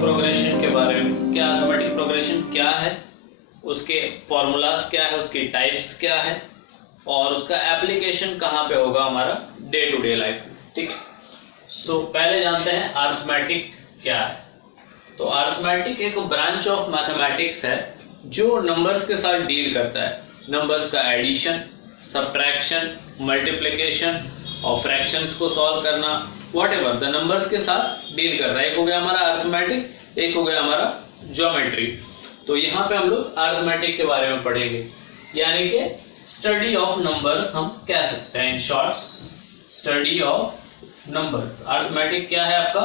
Progression के बारे में, क्या अरिथमेटिक प्रोग्रेशन क्या है, उसके फॉर्मूलाज क्या है, उसकी टाइप्स क्या है और उसका एप्लीकेशन कहाँ पे होगा हमारा डे टू डे लाइफ में। ठीक है, सो पहले जानते हैं अरिथमेटिक क्या है। तो अरिथमेटिक एक ब्रांच ऑफ मैथमेटिक्स है जो नंबर्स के साथ डील करता है। नंबर्स का एडिशन, सब्ट्रैक्शन, मल्टीप्लिकेशन और फ्रैक्शंस को सॉल्व करना, व्हाटएवर द नंबर्स के साथ डील कर रहा है। एक हो गया हमारा अरिथमेटिक, एक हो गया हमारा ज्योमेट्री। तो यहाँ पे हम लोग अरिथमेटिक के बारे में पढ़ेंगे, यानी कि स्टडी ऑफ नंबर्स हम कह सकते हैं। In short study of numbers. Arithmetic क्या है आपका?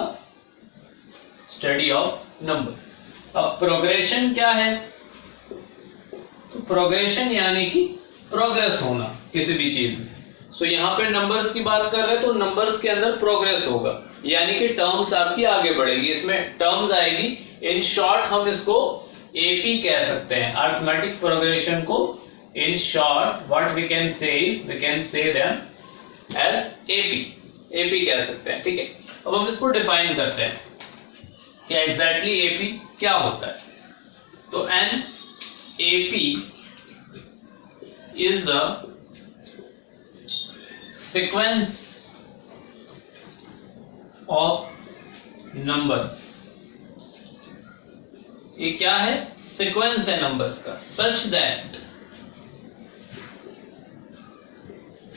Study of number. अब प्रोग्रेशन क्या है? तो प्रोग्रेशन यानी कि प्रोग्रेस होना किसी भी चीज में। सो यहाँ पे नंबर्स की बात कर रहे हैं तो नंबर्स के अंदर प्रोग्रेस होगा, यानी कि टर्म्स आपकी आगे बढ़ेगी, इसमें टर्म्स आएगी। इन शॉर्ट हम इसको एपी कह सकते हैं, अरिथमेटिक प्रोग्रेशन को। In short what we can say is we can say them as A P, A P कह सकते हैं। ठीक है, अब हम इसको डिफाइन करते हैं कि एग्जैक्टली एपी क्या होता है। तो an AP is the sequence of numbers. ये क्या है? सीक्वेंस है नंबर्स का। Such that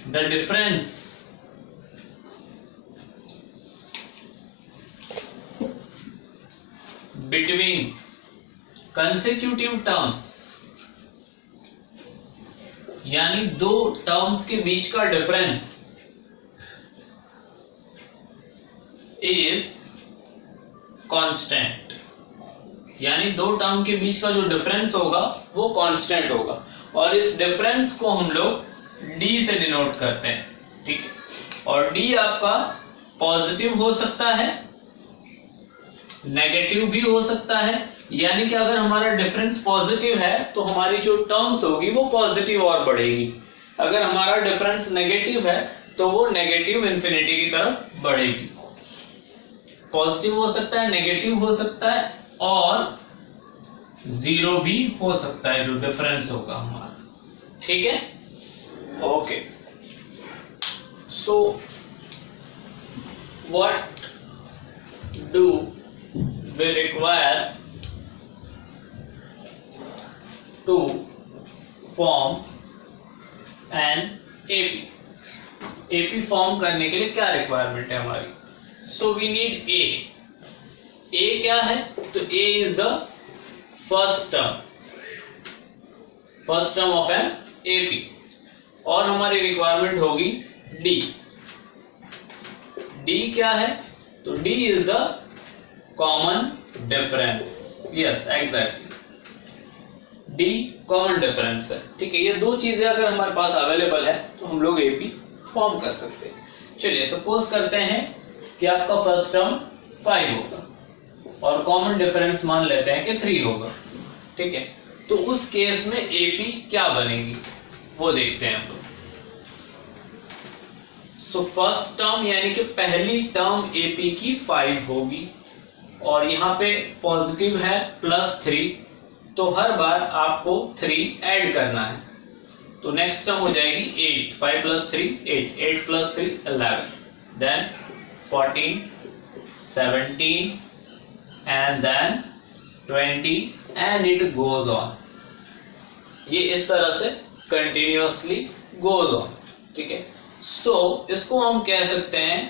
the difference between consecutive terms, यानी दो टर्म्स के बीच का डिफरेंस इज कांस्टेंट, यानी दो टर्म के बीच का जो डिफरेंस होगा वो कांस्टेंट होगा। और इस डिफरेंस को हम लोग डी से डिनोट करते हैं। ठीक है, और डी आपका पॉजिटिव हो सकता है, नेगेटिव भी हो सकता है। यानी कि अगर हमारा डिफरेंस पॉजिटिव है तो हमारी जो टर्म्स होगी वो पॉजिटिव और बढ़ेगी। अगर हमारा डिफरेंस नेगेटिव है तो वो नेगेटिव इंफिनिटी की तरफ बढ़ेगी। पॉजिटिव हो सकता है, नेगेटिव हो सकता है और जीरो भी हो सकता है जो डिफरेंस होगा हमारा। ठीक है, okay. So what do we require to form an A P? A P form करने के लिए क्या रिक्वायरमेंट है हमारी? So we need a. ए क्या है? तो A is the first term of an AP. और हमारी रिक्वायरमेंट होगी डी। डी क्या है? तो D is the common difference. Yes, exactly, D common difference है। ठीक है, ये दो चीजें अगर हमारे पास अवेलेबल है तो हम लोग एपी फॉर्म कर सकते हैं। चलिए सपोज करते हैं कि आपका फर्स्ट टर्म 5 होगा और कॉमन डिफरेंस मान लेते हैं कि 3 होगा। ठीक है, तो उस केस में एपी क्या बनेगी वो देखते हैं हम लोग। सो फर्स्ट टर्म यानी कि पहली टर्म एपी की 5 होगी और यहाँ पे पॉजिटिव है +3, तो हर बार आपको 3 ऐड करना है। तो नेक्स्ट टर्म हो जाएगी 8, 5 + 3 8, 8 + 3 11, then 14, 17 and then 20 and it goes on। ये इस तरह से continuously goes on। ठीक है, सो इसको हम कह सकते हैं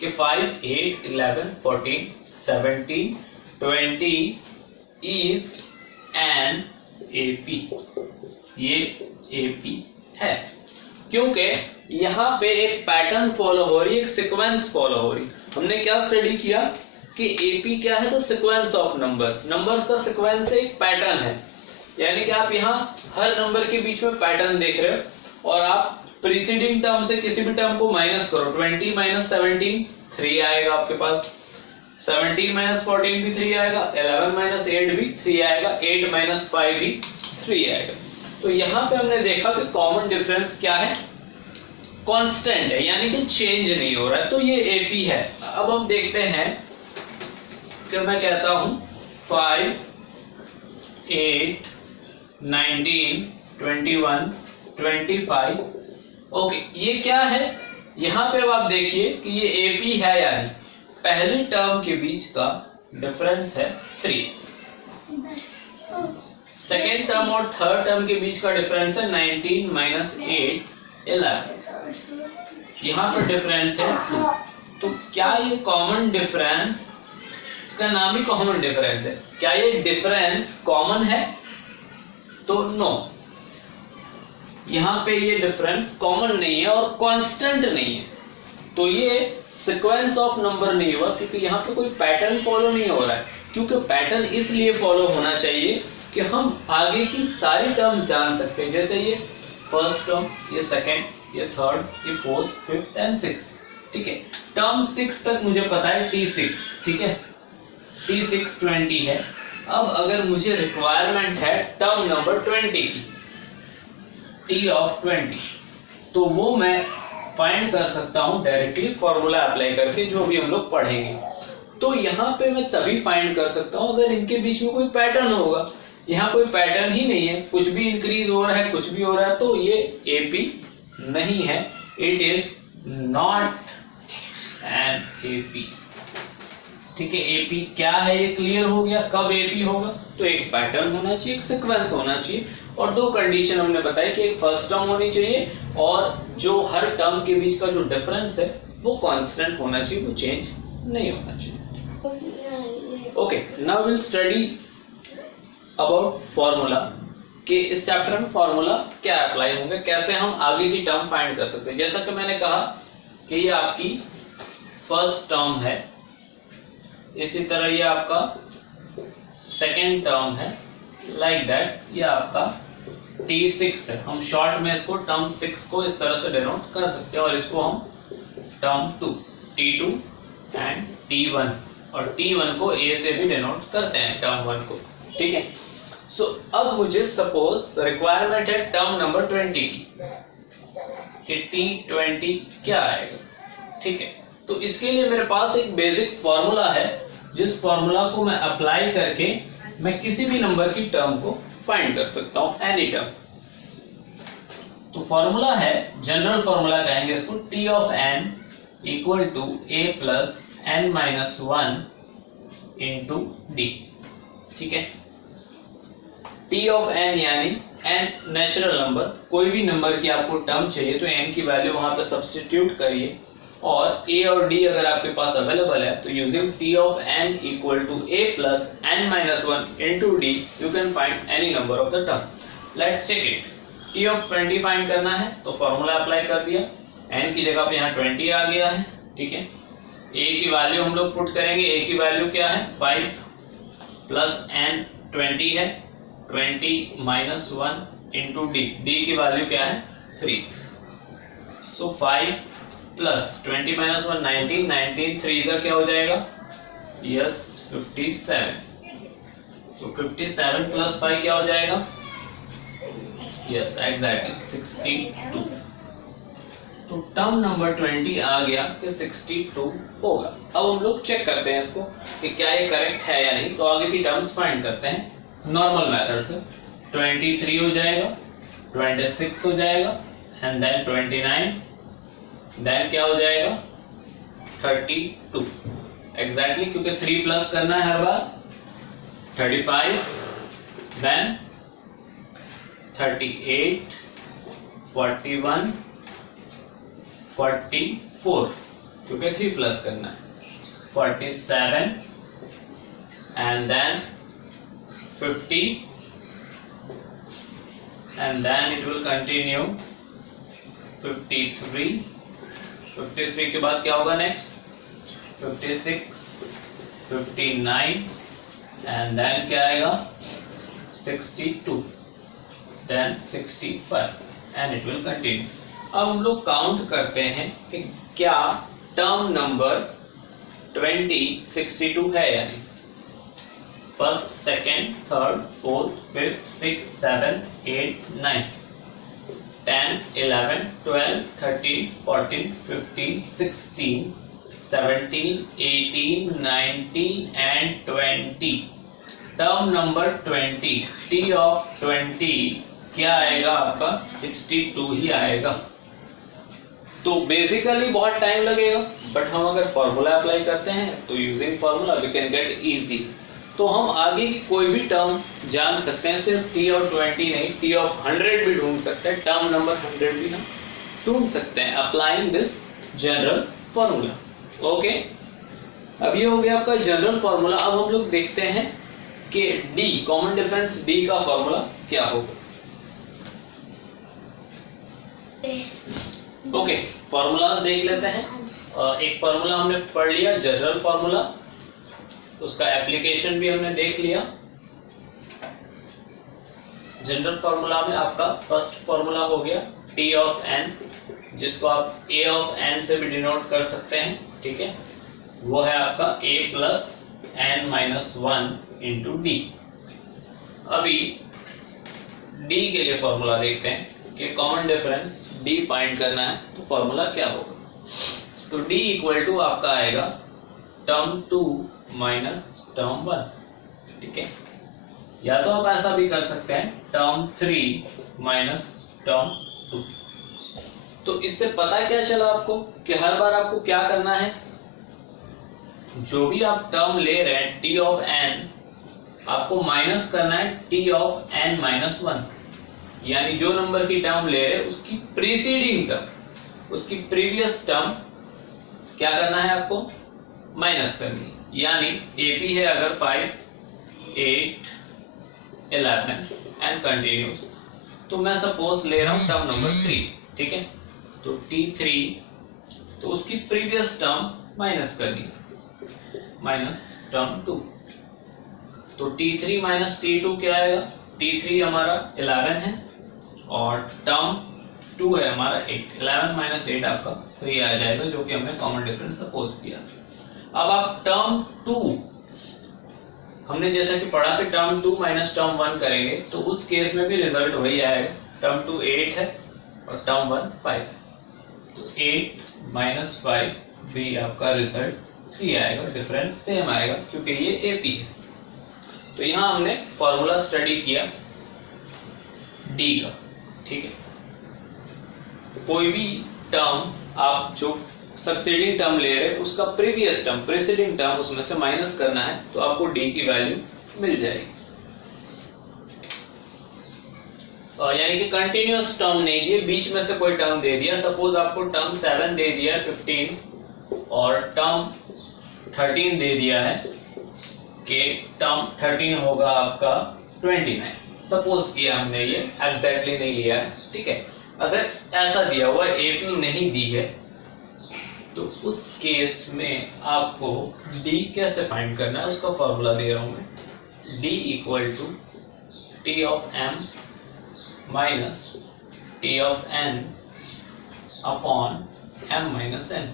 कि 5, 8, 11, 14, 17, 20 is an AP। ये AP है क्योंकि यहाँ पे एक पैटर्न फॉलो हो रही है, एक सीक्वेंस फॉलो हो रही। हमने क्या स्टडी किया कि एपी क्या है? तो सीक्वेंस ऑफ नंबर्स। नंबर्स का सीक्वेंस एक पैटर्न है, यानी कि आप यहाँ हर नंबर के बीच में पैटर्न देख रहे हो और आप प्रीसीडिंग टर्म से किसी भी टर्म को माइनस करो। 20 - 17 3 आएगा आपके पास, 17 - 14 भी 3 आएगा, 11 - 8 भी 3 आएगा, 8 - 5 भी 3 आएगा। तो यहाँ पे हमने देखा कि कॉमन डिफरेंस क्या है? कांस्टेंट है, यानी कि चेंज नहीं हो रहा है, तो ये एपी है। अब हम देखते हैं कि मैं कहता हूं 5, 8, 19, 21, 25। ओके, ये क्या है? यहाँ पे अब आप देखिए कि ये AP है या नहीं। पहली टर्म के बीच का डिफरेंस है 3, सेकेंड टर्म और थर्ड टर्म के बीच का डिफरेंस है 19 माइनस 8, 11। यहाँ पर डिफरेंस है 2। तो क्या ये कॉमन डिफरेंस, इसका नाम ही कॉमन डिफरेंस है, क्या ये डिफरेंस कॉमन है? तो नो, यहाँ पे ये डिफरेंस कॉमन नहीं है और कांस्टेंट नहीं है। तो ये सीक्वेंस ऑफ नंबर नहीं हुआ, क्योंकि यहाँ पे कोई पैटर्न फॉलो नहीं हो रहा है। क्योंकि पैटर्न इसलिए फॉलो होना चाहिए कि हम आगे की सारी टर्म्स जान सकते हैं। जैसे ये फर्स्ट टर्म, ये सेकेंड, ये थर्ड, ये फोर्थ, फिफ्थ एंड सिक्स। ठीक है, टर्म 6 तक मुझे पता है T6। ठीक है, T6 20 है। अब अगर मुझे रिक्वायरमेंट है टर्म नंबर 20 की, T ऑफ 20, तो वो मैं फाइंड कर सकता हूं डायरेक्टली फॉर्मूला अप्लाई करके, जो भी हम लोग पढ़ेंगे। तो यहाँ पे मैं तभी फाइंड कर सकता हूं अगर इनके बीच में कोई पैटर्न होगा। यहाँ कोई पैटर्न ही नहीं है, कुछ भी इंक्रीज हो रहा है, कुछ भी हो रहा है, तो ये AP नहीं है। It is not an AP। ठीक है, AP क्या है ये क्लियर हो गया। कब AP होगा? तो एक पैटर्न होना चाहिए, एक सीक्वेंस होना चाहिए, और 2 कंडीशन हमने बताई कि एक फर्स्ट टर्म होनी चाहिए और जो हर टर्म के बीच का जो डिफरेंस है वो कांस्टेंट होना चाहिए, वो चेंज नहीं होना चाहिए। Okay, now will study about formula, कि इस चैप्टर में फॉर्मूला क्या अप्लाई होंगे, कैसे हम आगे की टर्म फाइंड कर सकते हैं। जैसा कि मैंने कहा कि ये आपकी फर्स्ट टर्म है, इसी तरह ये आपका सेकेंड टर्म है, लाइक दैट ये आपका T6 है। हम शॉर्ट में इसको टर्म 6 को इस तरह से डिनोट कर सकते हैं, और इसको हम टर्म 2 T2 एंड T1, और T1 को A से भी डिनोट करते हैं टर्म 1 को। ठीक है, सो अब मुझे सपोज रिक्वायरमेंट है टर्म नंबर 20 की, कि T20 क्या आएगा। ठीक है, तो इसके लिए मेरे पास एक बेसिक फॉर्मूला है, जिस फॉर्मूला को मैं अप्लाई करके मैं किसी भी नंबर की टर्म को फाइंड कर सकता हूं, एनी टर्म। तो फॉर्मूला है, जनरल फॉर्मूला कहेंगे इसको, T of n equal to A plus n minus 1 into D। ठीक है, T ऑफ n यानी n नेचुरल नंबर, कोई भी नंबर की आपको टर्म चाहिए तो n की वैल्यू वहां पर सब्स्टिट्यूट करिए, और A और D अगर आपके पास अवेलेबल है तो using T of n equal to A plus n minus 1 into D you can find any number of the term. Let's check it. T of 20 find करना है तो फॉर्मूला अप्लाई कर दिया, n की जगह पे यहाँ 20 आ गया है। ठीक है, A की वैल्यू हम लोग पुट करेंगे, A की वैल्यू क्या है 5 प्लस n 20 है, 20 माइनस 1 इंटू D, D की वैल्यू क्या है 3। सो 5 प्लस 20 माइनस 1 19, 19 3 का क्या हो जाएगा, यस 57। सो 57 प्लस 5 क्या हो जाएगा, यस एग्जैक्टली 62। तो टर्म नंबर 20 आ गया कि 62 होगा। अब हम लोग चेक करते हैं इसको कि क्या ये करेक्ट है या नहीं। तो आगे की टर्म्स फाइंड करते हैं नॉर्मल मेथड से। 23 हो जाएगा, 26 हो जाएगा, एंड देन 29, देन क्या हो जाएगा 32 एग्जैक्टली, क्योंकि 3 प्लस करना है हर बार। 35, देन 38, 41, 44 क्योंकि 3 प्लस करना है, 47 and then 50 and then it will continue 53, 53 के बाद क्या होगा नेक्स्ट 56, 59 and then क्या आएगा 62, then 65 and it will continue। अब हम लोग काउंट करते हैं कि क्या टर्म नंबर 20 62 है या नहीं। First, second, third, fourth, fifth, six, seven, 8, 9, 10, 11, 12, 13, 14, 15, 16, 17, 18, 19 and 20। Term number 20, t of 20 क्या आएगा आपका 62 ही आएगा। तो बेसिकली बहुत टाइम लगेगा, बट हम अगर फॉर्मूला अप्लाई करते हैं तो using formula we can get easy. तो हम आगे की कोई भी टर्म जान सकते हैं, सिर्फ t ऑफ 20 नहीं, t ऑफ 100 भी ढूंढ सकते हैं, टर्म नंबर 100 भी हम ढूंढ सकते हैं applying this general formula. Okay, अब ये हो गया आपका जनरल फॉर्मूला। अब हम लोग देखते हैं कि d कॉमन डिफरेंस d का फॉर्मूला क्या होगा। ओके, फॉर्मूला देख लेते हैं। एक फॉर्मूला हमने पढ़ लिया जनरल फॉर्मूला, उसका एप्लीकेशन भी हमने देख लिया। जनरल फॉर्मूला में आपका फर्स्ट फॉर्मूला हो गया t ऑफ n, जिसको आप a ऑफ n से भी डिनोट कर सकते हैं, ठीक है। वो है आपका a plus n minus 1 into D. अभी d के लिए फॉर्मूला देखते हैं कि कॉमन डिफरेंस d फाइंड करना है तो फॉर्मूला क्या होगा। तो d इक्वल टू आपका आएगा टर्म 2 माइनस टर्म 1, ठीक है। या तो आप ऐसा भी कर सकते हैं टर्म 3 माइनस टर्म 2। तो इससे पता क्या चला आपको कि हर बार आपको क्या करना है, जो भी आप टर्म ले रहे हैं t ऑफ n, आपको माइनस करना है t ऑफ n माइनस 1। यानी जो नंबर की टर्म ले रहे हैं उसकी प्रीसीडिंग टर्म, उसकी प्रीवियस टर्म क्या करना है आपको, माइनस करनी है। यानी AP है अगर 5, 8, 11 एंड कंटिन्यूस, तो मैं सपोज ले रहा हूं टर्म नंबर 3, ठीक है। तो T3, तो उसकी प्रीवियस टर्म माइनस करनी है, माइनस टर्म 2। तो T3 माइनस T2 क्या आएगा, T3 हमारा 11 है और टर्म 2 है हमारा 8। 11 माइनस 8 आपका 3 आ जाएगा, जो कि हमने कॉमन डिफरेंस सपोज किया। अब आप टर्म 2, हमने जैसा कि पढ़ा कि टर्म 2 माइनस टर्म 1 करेंगे तो उस केस में भी रिजल्ट वही आएगा। टर्म 2 8 है और टर्म 1 5, तो 8 माइनस 5 भी आपका रिजल्ट 3 आएगा, डिफरेंस सेम आएगा क्योंकि ये AP है। तो यहाँ हमने फॉर्मूला स्टडी किया D का, ठीक है। कोई भी टर्म आप जो सक्सीडिंग टर्म ले रहे हैं उसका प्रीवियस टर्म, प्रीसीडिंग टर्म, उसमें से माइनस करना है तो आपको D की वैल्यू मिल जाएगी। यानी कि कंटिन्यूअस टर्म नहीं दिए, बीच में से कोई टर्म दे दिया। सपोज आपको टर्म 7 दे दिया है 15 और टर्म 13 दे दिया है कि टर्म 13 होगा आपका 29। सपोज किया हमने, ये एग्जैक्टली नहीं लिया है, ठीक है। अगर ऐसा दिया हुआ AP नहीं दी है तो उस केस में आपको D कैसे फाइंड करना है, उसका फॉर्मूला दे रहा हूं मैं। D equal to T of M minus T of N upon M minus N।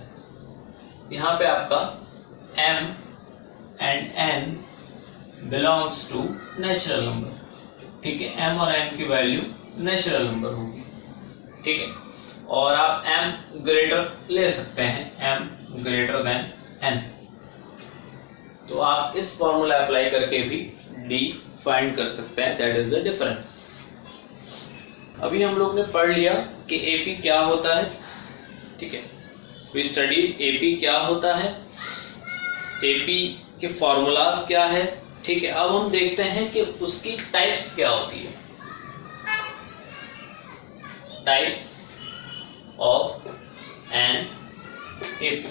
यहाँ पे आपका M and N belongs to natural number, ठीक है। M और N की वैल्यू नेचुरल नंबर होगी, ठीक है। और आप M ग्रेटर ले सकते हैं, M ग्रेटर देन N। तो आप इस फॉर्मूला अप्लाई करके भी D फाइंड कर सकते हैं, दैट इज द डिफरेंस। अभी हम लोग ने पढ़ लिया कि AP क्या होता है, ठीक है। वी स्टडीड AP क्या होता है, AP के फॉर्मूलाज क्या है, ठीक है। अब हम देखते हैं कि उसकी टाइप्स क्या होती है। टाइप्स ऑफ एन AP,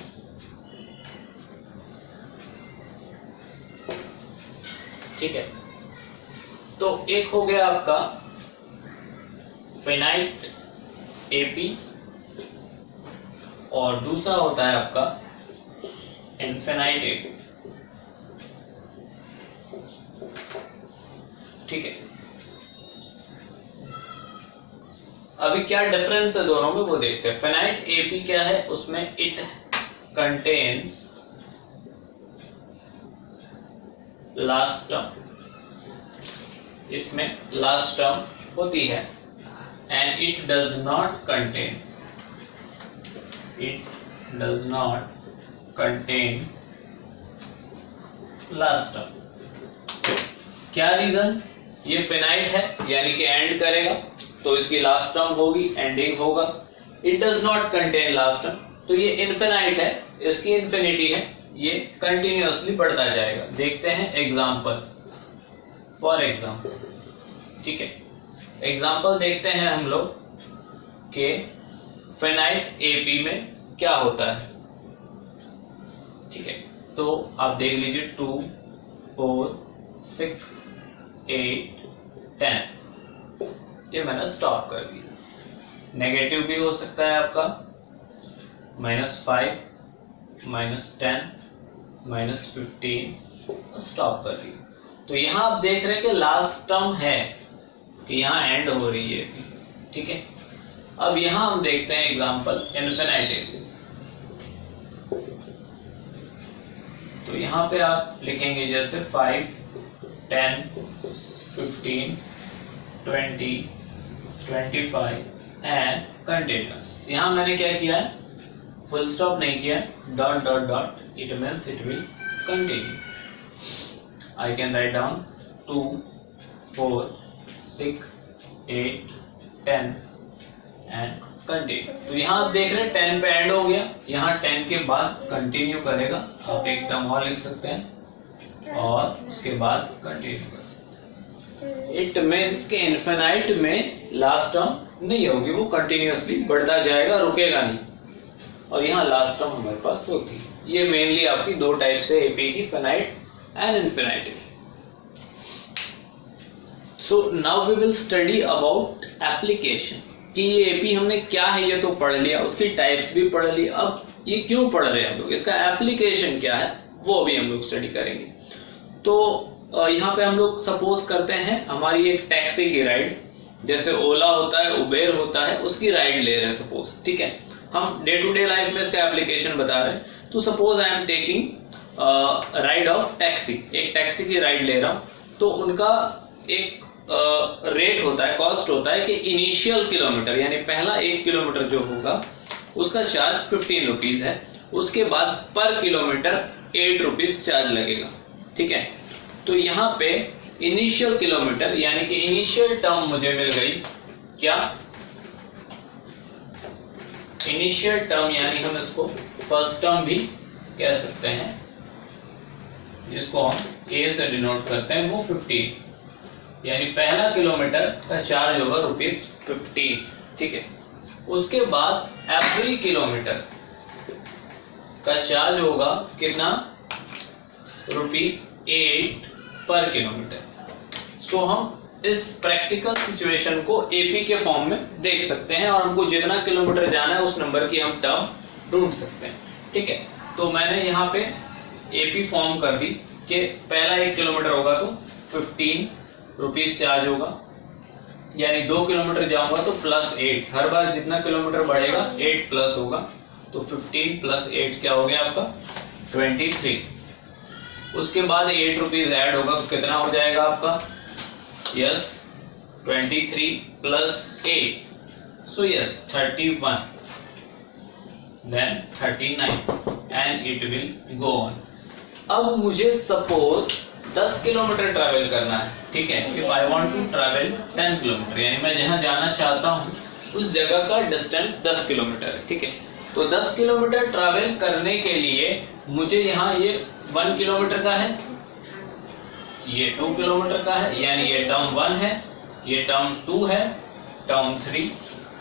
ठीक है। तो एक हो गया आपका फिनाइट AP और दूसरा होता है आपका इनफिनाइट AP, ठीक है। अभी क्या डिफरेंस है दोनों में वो देखते हैं। फिनाइट AP क्या है, उसमें इट कंटेन्स लास्ट टर्म, इसमें लास्ट टर्म होती है। And it does not contain contain last term. क्या रीजन? ये फिनाइट है यानी कि एंड करेगा तो इसकी लास्ट टर्म होगी, एंडिंग होगा। It does not contain last term, तो ये इनफिनाइट है, इसकी इन्फिनिटी है, ये कंटिन्यूअसली बढ़ता जाएगा। देखते हैं एग्जांपल, फॉर एग्जांपल, ठीक है, एग्जांपल देखते हैं हम लोग के फिनाइट एपी में क्या होता है। ठीक है, तो आप देख लीजिए 2 4 6 8 10, ये मैंने स्टॉप कर दिया। नेगेटिव भी हो सकता है आपका -5 -10 -15, स्टॉप कर दिया। तो यहाँ आप देख रहे हैं कि लास्ट टर्म है कि यहाँ एंड हो रही है, ठीक है। अब यहाँ हम देखते हैं एग्जांपल इनफिनिटी। तो यहाँ पे आप लिखेंगे जैसे 5 10 15 20 25 एंड कंटिन्यूअस। यहाँ मैंने क्या किया है, फुल स्टॉप नहीं किया, dot dot dot, it means it will continue. I can write down 2 4 6 8 10 and continue. तो यहाँ आप देख रहे हैं 10 पे एंड हो गया, यहाँ 10 के बाद कंटिन्यू करेगा। आप एक टर्म और लिख सकते हैं और उसके बाद कंटिन्यू कर सकते हैं। इट मीन्स के इनफिनाइट में लास्ट टर्म नहीं होगी, वो कंटिन्यूअसली बढ़ता जाएगा, रुकेगा नहीं। और यहाँ लास्ट टर्म हमारे पास होती है। ये मेनली आपकी दो टाइप से एपी की, finite and infinite. So now we will study about application, कि ये एपी हमने क्या है ये तो पढ़ लिया, उसकी टाइप्स भी पढ़ ली। अब ये क्यों पढ़ रहे हैं हम लोग, इसका एप्लीकेशन क्या है वो भी हम लोग स्टडी करेंगे। तो यहाँ पे हम लोग सपोज करते हैं हमारी एक टैक्सी की राइड, जैसे ओला होता है, उबेर होता है, उसकी राइड ले रहे हैं सपोज, ठीक है। हम डे टू डे लाइफ में इसका एप्लीकेशन बता रहे हैं। तो suppose I am taking ride of taxi, एक टैक्सी की राइड ले रहा हूँ, तो उनका एक रेट होता है, कॉस्ट होता है कि इनिशियल किलोमीटर, यानी पहला 1 किलोमीटर जो होगा उसका चार्ज 15 रुपीज है। उसके बाद पर किलोमीटर 8 रुपीज चार्ज लगेगा, ठीक है। तो यहाँ पे इनिशियल किलोमीटर यानी कि इनिशियल टर्म मुझे मिल गई, क्या इनिशियल टर्म, यानी हम इसको फर्स्ट टर्म भी कह सकते हैं, जिसको हम ए से डिनोट करते हैं, वो 15, यानी पहला किलोमीटर का चार्ज होगा ₹15, ठीक है। उसके बाद एवरी किलोमीटर का चार्ज होगा कितना, ₹8 पर किलोमीटर। सो हम इस प्रैक्टिकल सिचुएशन को एपी के फॉर्म में देख सकते हैं, और हमको जितना किलोमीटर जाना है उस नंबर की हम टर्म ढूंढ सकते हैं, ठीक है। तो मैंने यहाँ पे एपी फॉर्म कर दी कि पहला 1 किलोमीटर होगा तो 15 रुपीज चार्ज होगा, यानी 2 किलोमीटर जाऊंगा तो +8, हर बार जितना किलोमीटर बढ़ेगा 8 प्लस होगा, तो 15 + 8 क्या हो गया आपका 23। उसके बाद 8 रुपीज ऐड होगा तो कितना हो जाएगा आपका, yes 23 + 8, so yes 31, then 39 and it will go on. अब मुझे सपोज 10 किलोमीटर ट्रैवल करना है, ठीक है। If I want to travel 10 kilometre, यानी मैं जहां जाना चाहता हूं उस जगह का डिस्टेंस 10 किलोमीटर है, ठीक है। तो 10 किलोमीटर ट्रैवल करने के लिए मुझे यहाँ ये 1 किलोमीटर का है, ये 2 किलोमीटर का है, यानी ये टर्म 1 है, ये टर्म 2 है, टर्म 3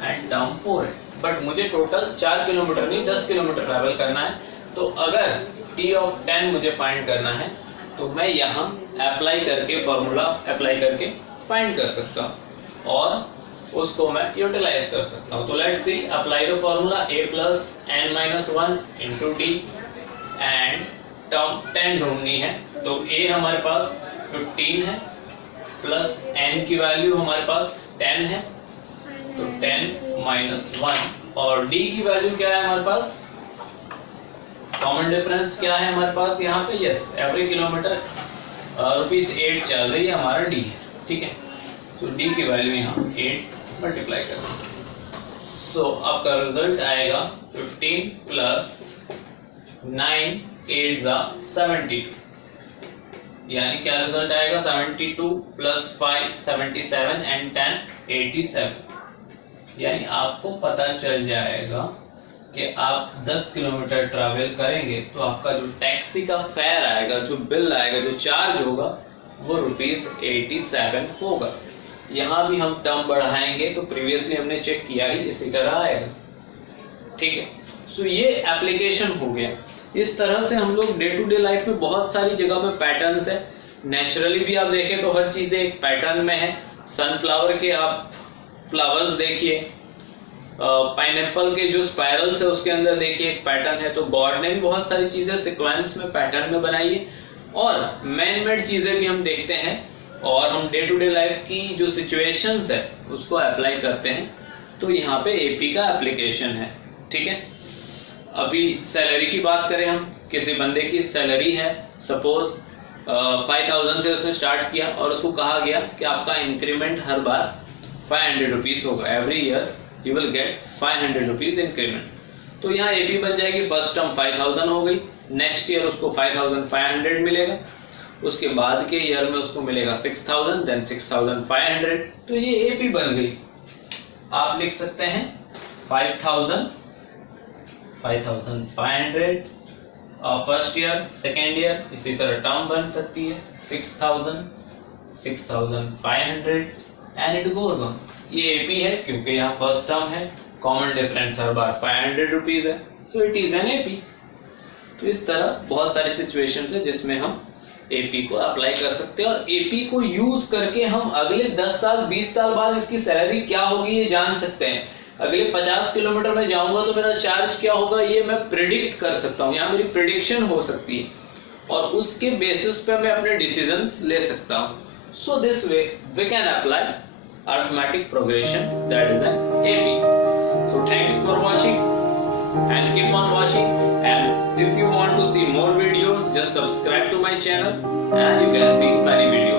एंड टर्म 4 है। बट मुझे टोटल 4 किलोमीटर नहीं 10 किलोमीटर ट्रैवल करना है। तो अगर t ऑफ 10 मुझे फाइंड करना है तो मैं यहाँ अप्लाई करके, फॉर्मूला अप्लाई करके फाइंड कर सकता हूँ और उसको मैं यूटिलाइज कर सकता हूँ। तो let's see, apply the formula a + n-1 × t and term 10 ढूंढनी है। तो a हमारे पास 15 है, प्लस n की वैल्यू हमारे पास 10 है, तो 10 - 1, और d की वैल्यू क्या है हमारे पास, कॉमन डिफरेंस क्या है हमारे पास यहाँ पे, यस एवरी किलोमीटर ₹8 चल रही है, हमारा डी है, ठीक है। तो डी की वैल्यू यहाँ 8 मल्टीप्लाई कर सकते। सो आपका रिजल्ट आएगा 15 + 9 8 72, यानी क्या रिजल्ट आएगा 72 प्लस 5 77 एंड 10 87। यानी आपको पता चल जाएगा कि आप 10 किलोमीटर ट्रैवल करेंगे तो आपका जो टैक्सी का फेयर आएगा, जो बिल आएगा, जो चार्ज होगा वो ₹87 होगा। यहाँ भी हम टर्म बढ़ाएंगे तो प्रीवियसली हमने चेक किया ही इसी तरह आएगा। ठीक है, सो ये एप्लीकेशन हो गया। इस तरह से हम लोग डे टू डे लाइफ में बहुत सारी जगह पे पैटर्न्स है। नेचुरली भी आप देखें तो हर चीजें एक पैटर्न में है। सनफ्लावर के आप फ्लावर्स देखिए, पाइनएप्पल के जो स्पाइरल्स है उसके अंदर देखिए एक पैटर्न है। तो गॉड ने भी बहुत सारी चीजें सीक्वेंस में पैटर्न में बनाई है, और मैन मेड चीजें भी हम देखते हैं, और हम डे टू डे लाइफ की जो सिचुएशंस है उसको अप्लाई करते हैं। तो यहाँ पे एपी का एप्लीकेशन है। ठीक है, अभी सैलरी की बात करें, हम किसी बंदे की सैलरी है सपोज 5000 से उसने स्टार्ट किया और उसको कहा गया कि आपका इंक्रीमेंट हर बार 500 रुपीज होगा, every year you will get 500 rupees increment. तो यहाँ एपी बन जाएगी। फर्स्ट टर्म 5000 हो गई, नेक्स्ट ईयर उसको 5500 मिलेगा, उसके बाद के ईयर में उसको मिलेगा 6000, देन 6500। तो ये एपी बन गई। आप लिख सकते हैं 5000 5500 फर्स्ट ईयर, सेकेंड ईयर, इसी तरह टर्म बन सकती है 6000 6500 एंड इट गोज ऑन। ये एपी है क्योंकि यहाँ फर्स्ट टर्म है, कॉमन डिफरेंस हर बार 500 रुपीज है, so it is an AP. तो इस तरह बहुत सारी सिचुएशंस है जिसमें हम एपी को अप्लाई कर सकते हैं, और एपी को यूज करके हम अगले 10 साल 20 साल बाद इसकी सैलरी क्या होगी ये जान सकते हैं। अगले 50 किलोमीटर में जाऊंगा तो मेरा चार्ज क्या होगा ये मैं प्रिडिक्ट कर सकता हूँ, यहाँ मेरी प्रिडिक्शन हो सकती है, और उसके बेसिस पे मैं अपने डिसीजंस ले सकता हूँ। So this way we can apply arithmetic progression, that is an AP. So thanks for watching and keep on watching, and if you want to see more videos just subscribe to my channel and you can see many videos.